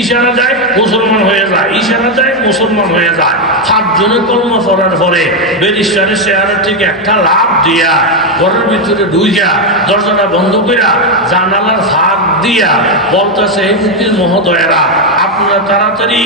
ইশারা যায়, মুসলমান হয়ে যায়। ইশারা যায়, মুসলমান হয়ে যায়। সাতজনে কর্ম করার পরে ব্যারিস্টারের চেয়ারের থেকে একটা লাভ দিয়া, ঘরের ভিতরে ঢুইয়া দরজাটা বন্ধ কইরা, জানালার ফাঁক দিয়া বলতেছে এই উকিল মহোদয়েরা, আপনারা তাড়াতাড়ি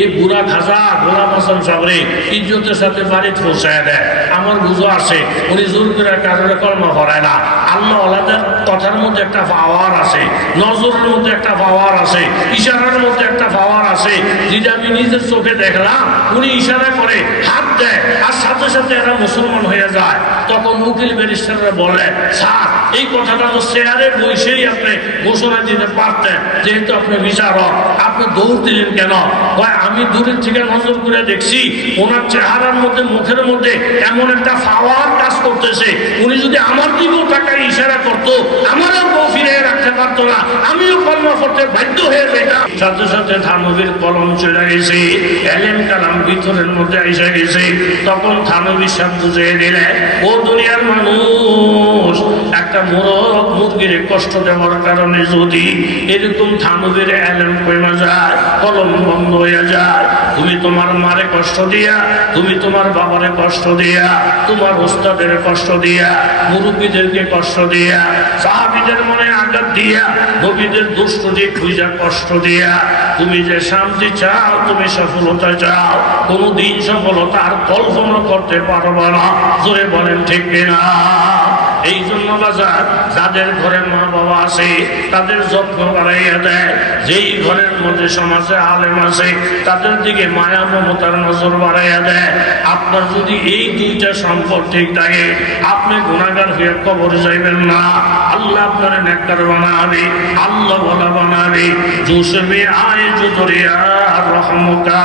এই বুড়া খাজা গোলাম হাসান সাবরে ইজ্জতের সাথে বাড়ি পৌঁছায় দেয়। আমার বুঝো আসে, উনি জোর করে কারণে কর্ম করায় না। আল্লাহ আলাদের কথার মধ্যে একটা পাওয়ার আছে নজরের মধ্যে একটা পাওয়ার আছে ইশারার মধ্যে একটা পাওয়ার আছে, যেটা আমি নিজের চোখে দেখলাম, উনি ইশারা করে, হাত দেয়, আর সাথে সাথে এরা মুসলমান হয়ে যায়। তখন উকিল ব্যারিস্টাররা বলে, স্যার, এই কথাটা তো চেয়ারে বসেই আপনি ঘোষণা দিতে পারতেন, যেহেতু আপনি বিচারক। আপনি দৌড় দিলেন কেন? কয়, আমি দূরের থেকে নজর করে দেখছি, ওনার চেহারার মধ্যে, মুখের মধ্যে এমন একটা পাওয়ার কাজ করতেছে। উনি যদি আমার দিকেও টাকায় ইশারা করতো, আমারও বউ ফিরে রাখতে পারতো না। আমিও কর্ম করতে বাধ্য হয়ে যেতাম সাথে সাথে থানবীর কলম চলে গেছে, এলেন কালাম ভিতরের মধ্যে এসে গেছে। তখন থানবীর সাহেব বুঝিয়ে দিলে ও দুনিয়ার মানুষ একটা মোরগ মুরগির কষ্ট দেওয়ার কারণে যদি এরকম থানবীর এলেন কমে যায়, কলম বন্ধ হয়ে যায়, তুমি তোমার মারে কষ্ট দিয়া, তুমি তোমার বাবারে কষ্ট দিয়া, তোমার ওস্তাদের কষ্ট দিয়া, মুরব্বীদেরকে কষ্ট দিয়া, সাহাবিদের মনে আঘাত দিয়া, নবীদের দুষ্টকে খুঁজা কষ্ট দিয়া, তুমি যে শান্তি চাও, তুমি সফলতা চাও, কোনোদিন সফলতা আর কল্পনা করতে পারবা না। জোরে বলেন ঠিক না এই জন্য বাজার যাদের ঘরে মা বাবা আছে, তাদের যত্ন বাড়াইয়া দেয়। যেই ঘরের মধ্যে সমাজে আলেম আছে, তাদের দিকে মায়া, মমতার নজর বাড়াইয়া দেয়। আপনার যদি এই দুইটা সম্পদ ঠিক থাকে, আপনি গুণাগার হয়ে কবর যাইবেন না। আল্লাহ আপনার নেককার বানাবে, আল্লাহ বলা বানাবে। জুসবে আয় জুদরিয়া রহমকা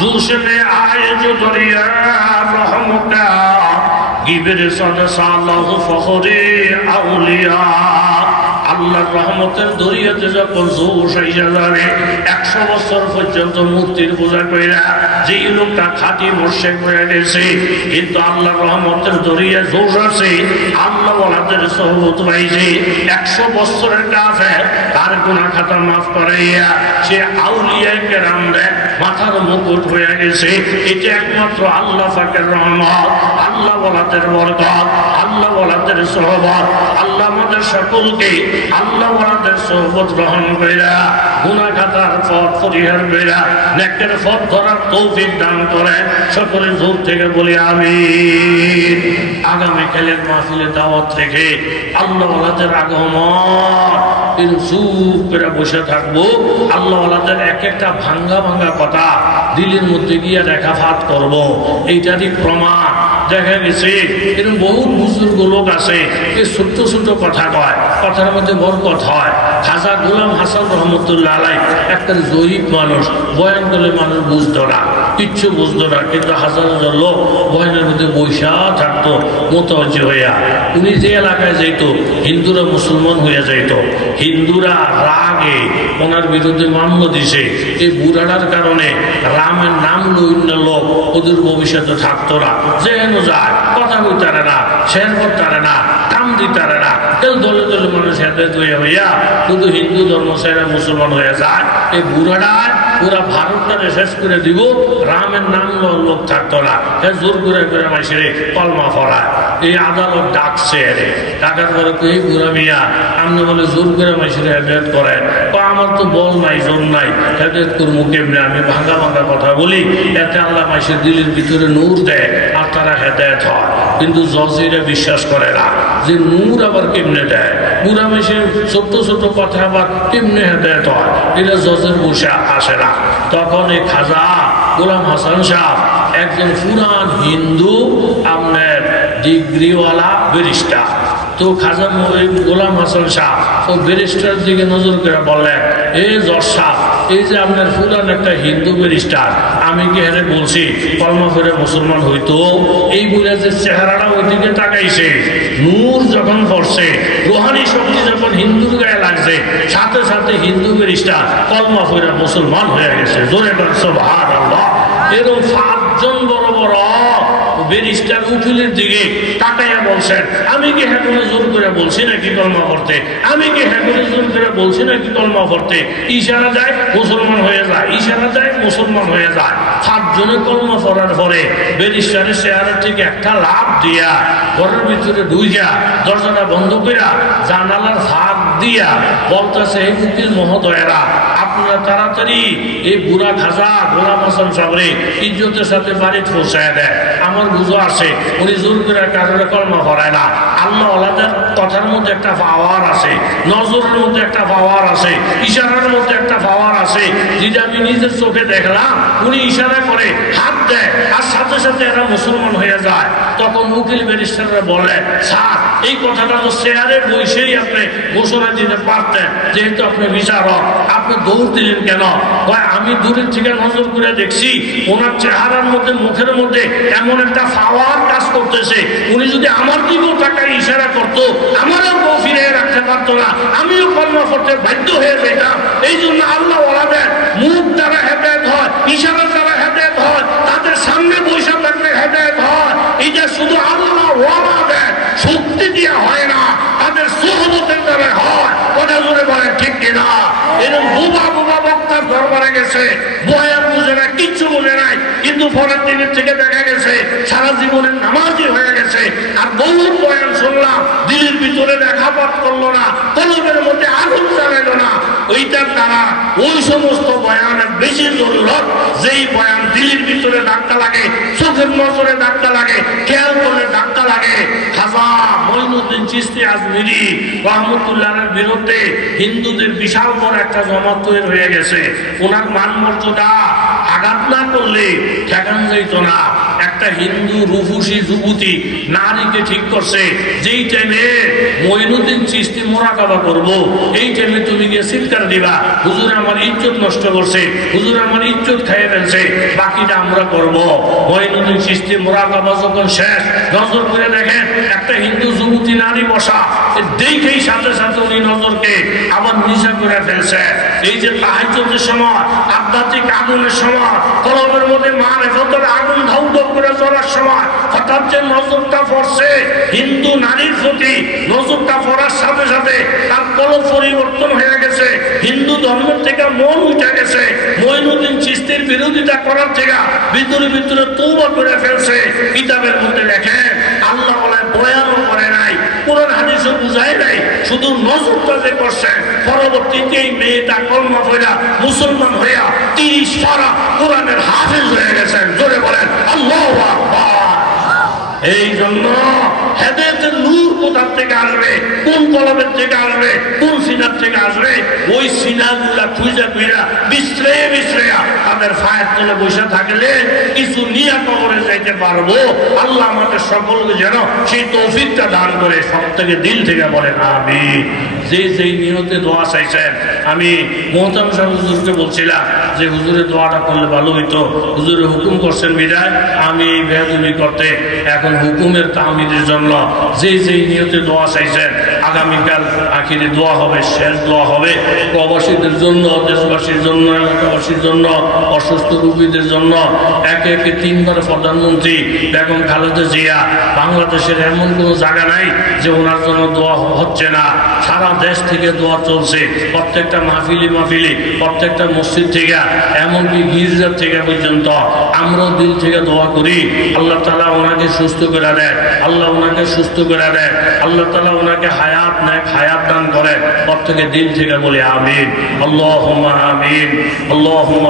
জুসবে আয় জুদরিয়া রহমকা গিবের ফখরে আউলিয়া। আল্লাহর রহমতের দরিয়াতে যখন জোশ হইয়া যাবে একশো বছর পর্যন্ত মূর্তির পূজা কইরা যেই লোকটা খাঁটি মোর্শেক হয়ে গেছে, কিন্তু আল্লাহর রহমতের দরিয়া জোশ আছে, আল্লাহ ওনাদের সহবত পাইছে, একশো বছরের কাছে তার গুণা খাতা মাফ করাইয়া সে আউলিয়া কেরাম দেয় মুকুট হয়ে গেছে। এটা একমাত্র আল্লাহ ফাকের রহমত, আল্লাহ বলাদের বরকত, আল্লাহ বলাদের সহবত আল্লাহ আমাদের সকলকে, আল্লাহ বলাদের সহবত গ্রহণ কইরা গুনা খাতার পথ পরিহার কইরা, নেকের পথ ধরার তৌফিক দান করে, সকলে দূর থেকে বলি আমি আগামী কালের মাহফিলে দাওয়াত থেকে আল্লাহ বলাদের আগমন। চুপ বসে থাকব। আল্লাহ এক একটা ভাঙ্গা ভাঙ্গা কথা দিলের মধ্যে গিয়া দেখা ফাত করব এইটারই প্রমাণ। দেখা গেছে, এরকম বহু বুজুর্গ লোক আছে, যে ছোট্ট ছোট্ট কথা কয়, কথার মধ্যে বড় কথা হয়। খাজা গোলাম হাসান রহমতুল্লাহ আলাই একটা জরিপ মানুষ, বয়ান করলে মানুষ বুঝতো না। কিচ্ছু বুঝতো না, কিন্তু হাজার হাজার লোক বয়ানের মধ্যে বৈশা থাকতো মোতজি হইয়া। উনি যে এলাকায় যাইতো, হিন্দুরা মুসলমান হইয়া যাইত। হিন্দুরা রাগে, ওনার বিরুদ্ধে মামলা দিছে। এই বুড়াটার কারণে রামের নাম লইন্য লোক ওদের ভবিষ্যতে থাকতো না। যেন যায়, কথা কইতারে না, শের করতারে না কাম দিতারে না। কেউ দলে দলে মানুষ হেঁটে হইয়া হইয়া হিন্দু ধর্ম সেরা মুসলমান হয়ে যায়। এই বুড়াটায় পুরা ভারতটারে শেষ করে দিব। রামের নাম লোক হে জোর করে করে মাইসিরে কলমা ফলায় এই আদালত ডাকছে রে। ডাকার পরে কই, বুড়া মিয়া? আপনি বলে, জোর করে মাইসিরে হেদায়ত করেন। তো আমার তো বল নাই, জোর নাই। হেদায়ত করব কেমনি? আমি ভাঙ্গা ভাঙ্গা কথা বলি। এতে আল্লাহ মাইসের দিলের ভিতরে নূর দেয়, আর তারা হেদায়ত হয়। কিন্তু জজিরা বিশ্বাস করে না যে নূর আবার কেমনে দেয়? বুড়া ছোট্ট ছোট কথা আবার কেমনে হেদায়ত হয়? এটা জজের বসে আসে না। তখন এই খাজা গোলাম হাসান শাহ একজন পুরান হিন্দু, আপনার ডিগ্রিওয়ালা ব্যারিস্টার। তো খাজা গোলাম হাসান শাহ ও ব্যারিস্টার দিকে নজর করে বললেন, এ জজ শাহ এই যে আপনার পুরান একটা হিন্দু ব্যারিস্টার, আমি কি হেরে বলছি, কলমা করে মুসলমান হইতো? এই বলে যে চেহারাটা ওইদিকে তাকাইছে, নূর যখন পড়ছে রোহানি শক্তি যখন হিন্দুর গায়ে লাগছে, সাথে সাথে হিন্দু ব্যারিস্টার কলমা করে মুসলমান হয়ে গেছে। জোরে করছ ভার এরকম সাতজন বড় বড় ব্যারিস্টার উকিলের দিকে তাকাইয়া বলছেন, আমি কি হ্যাঁ জোর করে বলছি নাকি কলমা পড়তে? আমি কি হ্যাঁ জোর করে বলছি নাকি কলমা পড়তে? ইশারা যায় মুসলমান হয়ে যায়, ইশারা যায় মুসলমান হয়ে যায়। সাতজনে কলমা পড়ার পরে ব্যারিস্টারের চেহারা ঠিক একটা লাভ দিয়া ঘরের ভিতরে ঢুইয়া দরজাটা বন্ধ কইরা জানালার ফাঁক দিয়া বলতেছে এই উকিল মহোদয়েরা, আপনারা তাড়াতাড়ি এই বুড়া খাজা গোলাম হাসান সাবরে ইজ্জতের সাথে বাড়ি পৌঁছায় দেয় আমার বুঝো আসে, উনি জোর করে কারণে কর্ম করায় না। আল্লাহ আল্লাদের কথার মধ্যে একটা পাওয়ার আছে, নজরের মধ্যে একটা পাওয়ার আছে, ইশারার মধ্যে একটা পাওয়ার আছে। যেটা আমি নিজের চোখে দেখলাম, উনি ইশারা করে হাত দেয়, আর সাথে সাথে এরা মুসলমান হয়ে যায়, তখন উকিল ব্যারিস্টাররা বলে, স্যার এই কথাটা তো শেয়ারে বসেই আপনি ঘোষণা দিতে পারতেন, যেহেতু আপনি বিচারক। আপনি দৌড় দিলেন কেন? কয়, আমি দূরের থেকে নজর করে দেখছি, ওনার চেহারার মধ্যে, মুখের মধ্যে এমন একটা পাওয়ার কাজ করতেছে। উনি যদি আমার দিকেও টাকা ইশারা করতো, আমারও বউ ফিরে রাখতে পারতো না। আমিও কর্ম করতে বাধ্য হয়ে যেতাম। এই জন্য আল্লাহ ওলাদের মুখ দ্বারা হেদায়ত হয় ইশারা দ্বারা হেদায়ত হয় তাদের সামনে বৈশা থাকলে হেদায়ত হয় এটা শুধু আল্লাহ ওয়ালা দেয় শক্তি দিয়ে হয় না তাদের সহমতের দ্বারা হয় কথা বলে ঠিক কিনা? এরকম বক্তার গেছে। বুঝে না কিচ্ছু বুঝে নাই। কিন্তু পরের দিনের থেকে দেখা গেছে, সারা জীবনের হয়ে গেছে। আর শুনলাম, দিলের ভিতরে দেখাপাত করল না মধ্যে আগুন জ্বালাইলো না। ওইটার দ্বারা ওই সমস্ত বয়ানের বেশি জরুরত যেই বয়ান দিলের ভিতরে ধাক্কা লাগে, চোখের নজরে ধাক্কা লাগে, খেয়াল করলে ধাক্কা লাগে। খাজা মঈনুদ্দিন চিস্তি আজমিরি রহমতুল্লাহের বিরুদ্ধে হিন্দুদের বিশাল বড় একটা জমাত তৈরি হয়ে গেছে। ওনার মান মর্যাদা আঘাত না করলে ঠেকান যাইত না। একটা হিন্দু রুফুসি যুবতী নারীকে ঠিক করছে, যেই টাইমে মঈনুদ্দিন চিস্তি মোরাকাবা করব, এই টাইমে তুমি গিয়ে চিৎকার দিবা, হুজুর আমার ইজ্জত নষ্ট করছে, হুজুর আমার ইজ্জত খাইয়ে ফেলছে, বাকিটা আমরা করব। মঈনুদ্দিন চিস্তি মোরাকাবা যখন শেষ, নজর করে দেখেন একটা হিন্দু যুবতী নারী বসা দেখেই সাথে সাথে উনি নজরকে আবার নিশা করে ফেলছে। এই যে তাহাজ্জুদের সময়, আধ্যাত্মিক আগুনের সময় কলমের মধ্যে মা রেফতের আগুন ধাউ করে চলার সময় হঠাৎ যে নজরটা পড়ছে, হিন্দু নারীর প্রতি নজরটা পড়ার সাথে সাথে তার কলম পরিবর্তন হয়ে গেছে। হিন্দু ধর্ম থেকে মন উঠে গেছে। মঈনুদ্দিন চিস্তির বিরোধিতা করার থেকে ভিতরে ভিতরে তৌবা করে ফেলছে। কিতাবের মধ্যে লেখেন, আল্লাহ বলে বয়ানও করে নাই। কোরআন হাদিসও বুঝায় শুধু নজরটা যে করছেন পরবর্তীতে এই মেয়েটা কর্ম হইয়া মুসলমান হইয়া তিরিশ পারা কোরআনের হাফেজ হয়ে গেছেন, জোরে বলেন, আল্লাহ এই জন্য হেদের নূর কোন কলমের থেকে আসবে? কোন সিনার থেকে আসবে? ওই সিনাগুলা খুঁজে খুঁজা বিশ্রে বিশ্রে। তাদের ফায়ের তলে বসে থাকলে কিছু নিয়ে কবরে যাইতে পারব। আল্লাহ আমাদের সকলকে যেন সেই তৌফিকটা দান করে সব থেকে দিল থেকে বলেন আমি যে যেই নিয়তে দোয়া চাইছেন, আমি মোহতাম সাহেব হুজুরকে বলছিলাম যে, হুজুরের দোয়াটা করলে ভালো হইতো। হুজুরে হুকুম করছেন বিদায়। আমি এই বেহাদুরি করতে এখন হুকুমের তামিদের জন্য যে যেই নিয়তে দোয়া চাইছেন আগামীকাল আখিরে দোয়া হবে, শেষ দোয়া হবে। প্রবাসীদের জন্য, দেশবাসীর জন্য, এলাকাবাসীর জন্য, অসুস্থ রোগীদের জন্য একে একে তিনবার প্রধানমন্ত্রী বেগম খালেদা জিয়া। বাংলাদেশের এমন কোনো জায়গা নাই যে ওনার জন্য দোয়া হচ্ছে না। সারা দেশ থেকে দোয়া চলছে। প্রত্যেকটা মাহফিলি মাহফিলি, প্রত্যেকটা মসজিদ থেকে, এমনকি গির্জার থেকে পর্যন্ত আমরাও দিল থেকে দোয়া করি। আল্লাহ তালা ওনাকে সুস্থ করে দেয়। আল্লাহ ওনাকে সুস্থ করে দেয়। আল্লাহ তালা ওনাকে হায়াত নেয় হায়াত দান করে। প্রত্যেকে দিল থেকে বলে আমিন। আল্লাহ আমিন। আল্লাহ